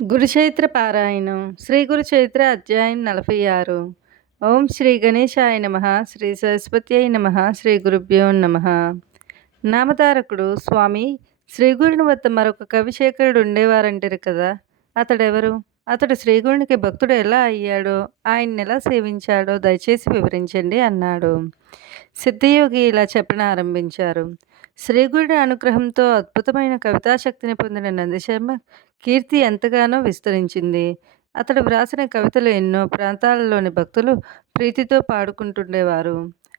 గురుచైత్ర పారాయణం శ్రీ గురుచైత్ర అధ్యాయం నలభై ఆరు ఓం శ్రీ గణేశాయ నమ శ్రీ సరస్వతి అయి నమ శ్రీ గురుభ్యో నమ. నామధారకుడు స్వామి శ్రీగురుని వద్ద మరొక కవిశేఖరుడు ఉండేవారంటారు కదా అతడెవరు? అతడు శ్రీగురునికి భక్తుడు ఎలా అయ్యాడో ఆయన్ని ఎలా సేవించాడో దయచేసి వివరించండి అన్నాడు. సిద్ధయోగి ఇలా చెప్పడం ఆరంభించారు. శ్రీగురుడి అనుగ్రహంతో అద్భుతమైన కవితాశక్తిని పొందిన నందిశర్మ కీర్తి ఎంతగానో విస్తరించింది. అతడు వ్రాసిన కవితలు ఎన్నో ప్రాంతాలలోని భక్తులు ప్రీతితో పాడుకుంటుండేవారు.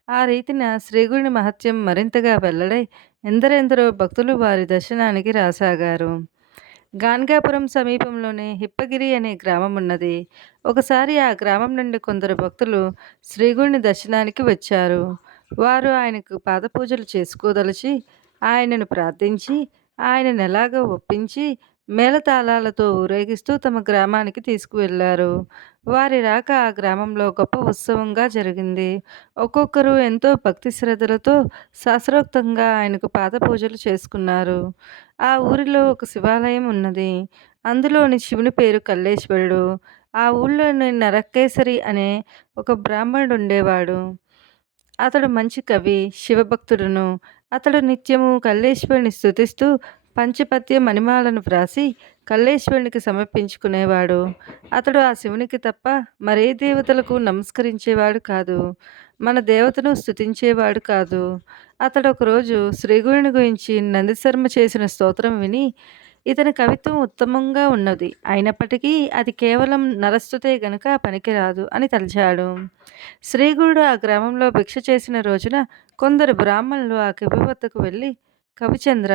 ఆ రీతిన శ్రీగురుని మహత్యం మరింతగా వెల్లడై ఎందరెందరో భక్తులు వారి దర్శనానికి రాసాగారు. గాన్గాపురం సమీపంలోనే హిప్పగిరి అనే గ్రామం ఉన్నది. ఒకసారి ఆ గ్రామం నుండి కొందరు భక్తులు శ్రీగుడిని దర్శనానికి వచ్చారు. వారు ఆయనకు పాదపూజలు చేసుకోదలిచి ఆయనను ప్రార్థించి ఆయనను ఎలాగో ఒప్పించి మేళతాళాలతో ఊరేగిస్తూ తమ గ్రామానికి తీసుకువెళ్ళారు. వారి రాక ఆ గ్రామంలో గొప్ప ఉత్సవంగా జరిగింది. ఒక్కొక్కరు ఎంతో భక్తి శ్రద్ధలతో శాస్త్రోక్తంగా ఆయనకు పాదపూజలు చేసుకున్నారు. ఆ ఊరిలో ఒక శివాలయం ఉన్నది. అందులోని శివుని పేరు కల్లేశ్వరుడు. ఆ ఊళ్ళోని నరకేసరి అనే ఒక బ్రాహ్మణుడు ఉండేవాడు. అతడు మంచి కవి శివభక్తుడును. అతడు నిత్యము కల్లేశ్వరుని స్థుతిస్తూ పంచపత్య మణిమాలను వ్రాసి కల్లేశ్వరునికి సమర్పించుకునేవాడు. అతడు ఆ శివునికి తప్ప మరే దేవతలకు నమస్కరించేవాడు కాదు. మన దేవతను స్థుతించేవాడు కాదు. అతడు ఒకరోజు శ్రీగురుని గురించి నందిశర్మ చేసిన స్తోత్రం విని ఇతని కవిత్వం ఉత్తమంగా ఉన్నది. అయినప్పటికీ అది కేవలం నరస్తుతే గనుక పనికిరాదు అని తలిచాడు. శ్రీగురుడు ఆ గ్రామంలో భిక్ష చేసిన రోజున కొందరు బ్రాహ్మణులు ఆ కవి వద్దకు వెళ్ళి కవిచంద్ర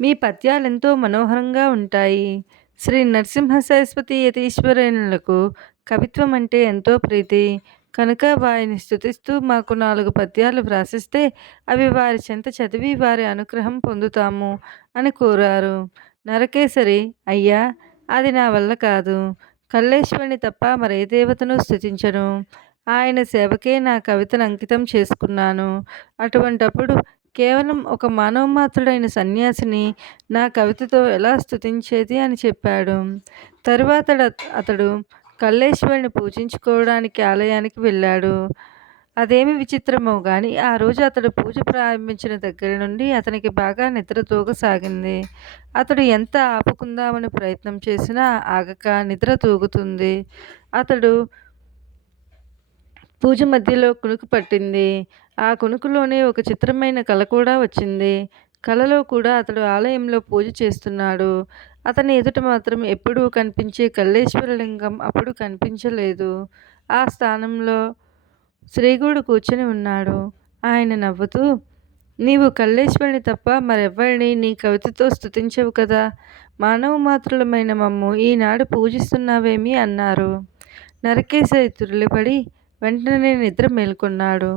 మీ పద్యాలెంతో మనోహరంగా ఉంటాయి. శ్రీ నరసింహ సరస్వతి యతీశ్వరులకు కవిత్వం అంటే ఎంతో ప్రీతి. కనుక వారిని స్థుతిస్తూ మాకు నాలుగు పద్యాలు వ్రాసిస్తే అవి వారి చెంత చదివి వారి అనుగ్రహం పొందుతాము అని కోరారు. నరకేసరి అయ్యా అది నా వల్ల కాదు. కల్లేశ్వరిని తప్ప మరే దేవతను స్థుతించను ఆయన సేవకే నా కవితను అంకితం చేసుకున్నాను. అటువంటప్పుడు కేవలం ఒక మానవమాత్రుడైన సన్యాసిని నా కవితతో ఎలా స్థుతించేది అని చెప్పాడు. తరువాత అతడు కల్లేశ్వరుని పూజించుకోవడానికి ఆలయానికి వెళ్ళాడు. అదేమి విచిత్రమో కానీ ఆ రోజు అతడు పూజ ప్రారంభించిన దగ్గర నుండి అతనికి బాగా నిద్ర తూగసాగింది. అతడు ఎంత ఆపుకుందామని ప్రయత్నం చేసినా ఆగక నిద్ర తూగుతుంది. అతడు పూజ మధ్యలో కునుకు పట్టింది. ఆ కునుకులోనే ఒక చిత్రమైన కళ కూడా వచ్చింది. కలలో కూడా అతడు ఆలయంలో పూజ చేస్తున్నాడు. అతని ఎదుట మాత్రం ఎప్పుడూ కనిపించే కల్లేశ్వరలింగం అప్పుడు కనిపించలేదు. ఆ స్థానంలో శ్రీగుడు కూర్చొని ఉన్నాడు. ఆయన నవ్వుతూ నీవు కల్లేశ్వరిని తప్ప మరెవ్వరిని నీ కవితతో స్థుతించవు కదా? మానవ మాత్రులమైన మమ్ము ఈనాడు పూజిస్తున్నావేమి? అన్నారు. నరకేశ్వరి తురిలిపడి వెంటనే నిద్ర మేల్కొన్నాడు.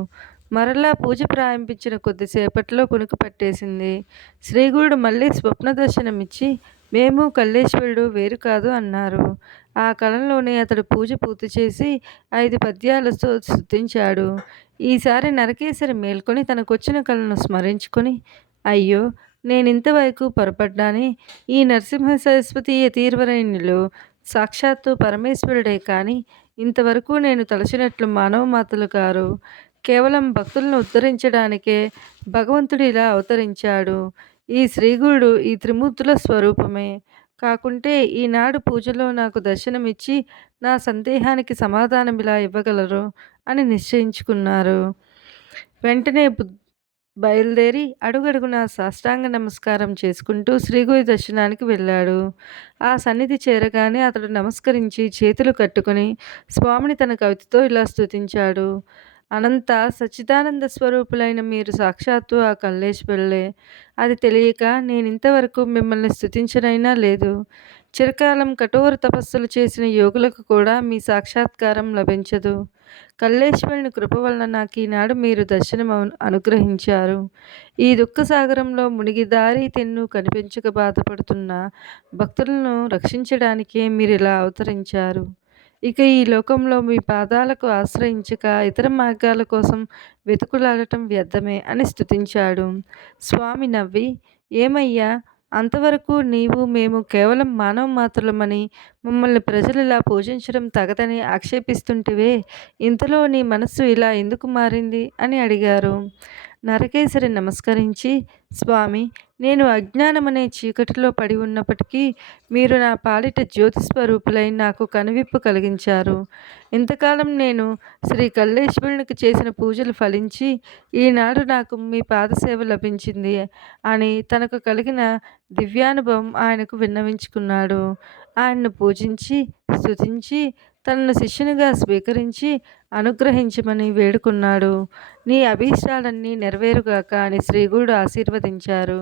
మరలా పూజ ప్రారంభించిన కొద్దిసేపట్లో కునుకు పట్టేసింది. శ్రీగురుడు మళ్ళీ స్వప్న దర్శనమిచ్చి మేము కల్లేశ్వరుడు వేరు కాదు అన్నారు. ఆ కలంలోనే అతడు పూజ పూర్తి చేసి ఐదు పద్యాలతో శుద్ధించాడు. ఈసారి నరకేశ్వరి మేల్కొని తనకొచ్చిన కళను స్మరించుకొని అయ్యో నేనింతవరకు పొరపడ్డానే ఈ నరసింహ సరస్వతి తీర్వరేణిలో సాక్షాత్తు పరమేశ్వరుడే కానీ ఇంతవరకు నేను తలచినట్లు మానవ మాతలు గారు కేవలం భక్తులను ఉద్ధరించడానికే భగవంతుడు ఇలా అవతరించాడు. ఈ శ్రీగురుడు ఈ త్రిమూర్తుల స్వరూపమే. కాకుంటే ఈనాడు పూజలో నాకు దర్శనమిచ్చి నా సందేహానికి సమాధానం ఇలా ఇవ్వగలరు అని నిశ్చయించుకున్నారు. వెంటనే బయలుదేరి అడుగడుగున సాష్టాంగ నమస్కారం చేసుకుంటూ శ్రీగురి దర్శనానికి వెళ్ళాడు. ఆ సన్నిధి చేరగానే అతడు నమస్కరించి చేతులు కట్టుకుని స్వామిని తన కవితతో ఇలా స్తుతించాడు. అనంత సచ్చిదానంద స్వరూపులైన మీరు సాక్షాత్తు ఆ కల్లేశ్వరులే అది తెలియక నేను ఇంతవరకు మిమ్మల్ని స్థుతించనైనా లేదు. చిరకాలం కఠోర తపస్సులు చేసిన యోగులకు కూడా మీ సాక్షాత్కారం లభించదు. కల్లేశ్వరుని కృప వలన నాకు ఈనాడు మీరు దర్శనం అనుగ్రహించారు. ఈ దుఃఖ సాగరంలో మునిగి దారి తెన్ను కనిపించక బాధపడుతున్న భక్తులను రక్షించడానికే మీరు ఇలా అవతరించారు. ఇక ఈ లోకంలో మీ పాదాలకు ఆశ్రయించక ఇతర మార్గాల కోసం వెతుకులాడటం వ్యర్థమే అని స్థుతించాడు స్వామి నవ్వి ఏమయ్యా అంతవరకు నీవు మేము కేవలం మానవ మాత్రులమని మమ్మల్ని ప్రజలు ఇలా పూజించడం తగదని ఆక్షేపిస్తుంటివే. ఇంతలో నీ మనస్సు ఇలా ఎందుకు మారింది? అని అడిగారు. నరకేశ్వరి నమస్కరించి స్వామి నేను అజ్ఞానమనే చీకటిలో పడి ఉన్నప్పటికీ మీరు నా పాలిట జ్యోతి స్వరూపులై నాకు కనువిప్పు కలిగించారు. ఇంతకాలం నేను శ్రీ కల్లేశ్వరునికి చేసిన పూజలు ఫలించి ఈనాడు నాకు మీ పాదసేవ లభించింది అని తనకు కలిగిన దివ్యానుభవం ఆయనకు విన్నవించుకున్నాడు. ఆయన్ను పూజించి స్థుతించి తనను శిష్యునిగా స్వీకరించి అనుగ్రహించమని వేడుకున్నాడు. నీ అభీష్టాలన్నీ నెరవేరుగాక అని శ్రీగురుడు ఆశీర్వదించారు.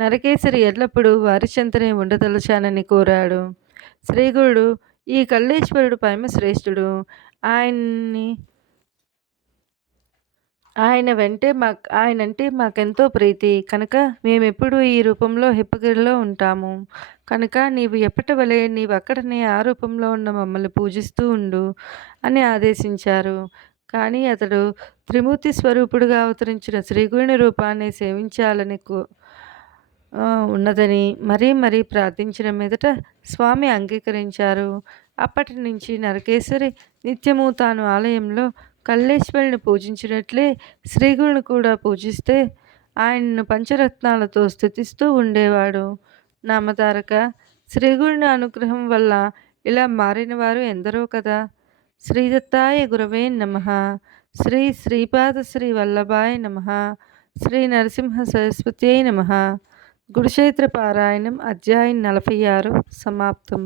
నరకేసరి ఎల్లప్పుడూ వారి ఉండదలచానని కోరాడు. శ్రీగురుడు ఈ కల్లేశ్వరుడు పరమశ్రేష్ఠుడు ఆయన్ని ఆయన వెంటే మా ఆయన అంటే మాకెంతో ప్రీతి. కనుక మేమెప్పుడు ఈ రూపంలో హిప్పగిరిలో ఉంటాము. కనుక నీవు ఎప్పటి వలె నీవు అక్కడనే ఆ రూపంలో ఉన్న మమ్మల్ని పూజిస్తూ ఉండు అని ఆదేశించారు. కానీ అతడు త్రిమూర్తి స్వరూపుడుగా అవతరించిన శ్రీగురుని రూపాన్ని సేవించాలని కో ఉన్నదని మరీ మరీ ప్రార్థించిన మీదట స్వామి అంగీకరించారు. అప్పటి నుంచి నరకేశ్వరి నిత్యము తాను ఆలయంలో కల్లేశ్వరుని పూజించినట్లే శ్రీగురుని కూడా పూజిస్తే ఆయన్ను పంచరత్నాలతో స్థుతిస్తూ ఉండేవాడు. నామతారక శ్రీగురుని అనుగ్రహం వల్ల ఇలా మారిన వారు ఎందరో కదా! శ్రీదత్తాయ గురవే నమ. శ్రీ శ్రీపాద శ్రీ వల్లభాయ నమ. శ్రీ నరసింహ సరస్వతి నమ. గురుక్షేత్ర పారాయణం అధ్యాయం నలభై ఆరు సమాప్తం.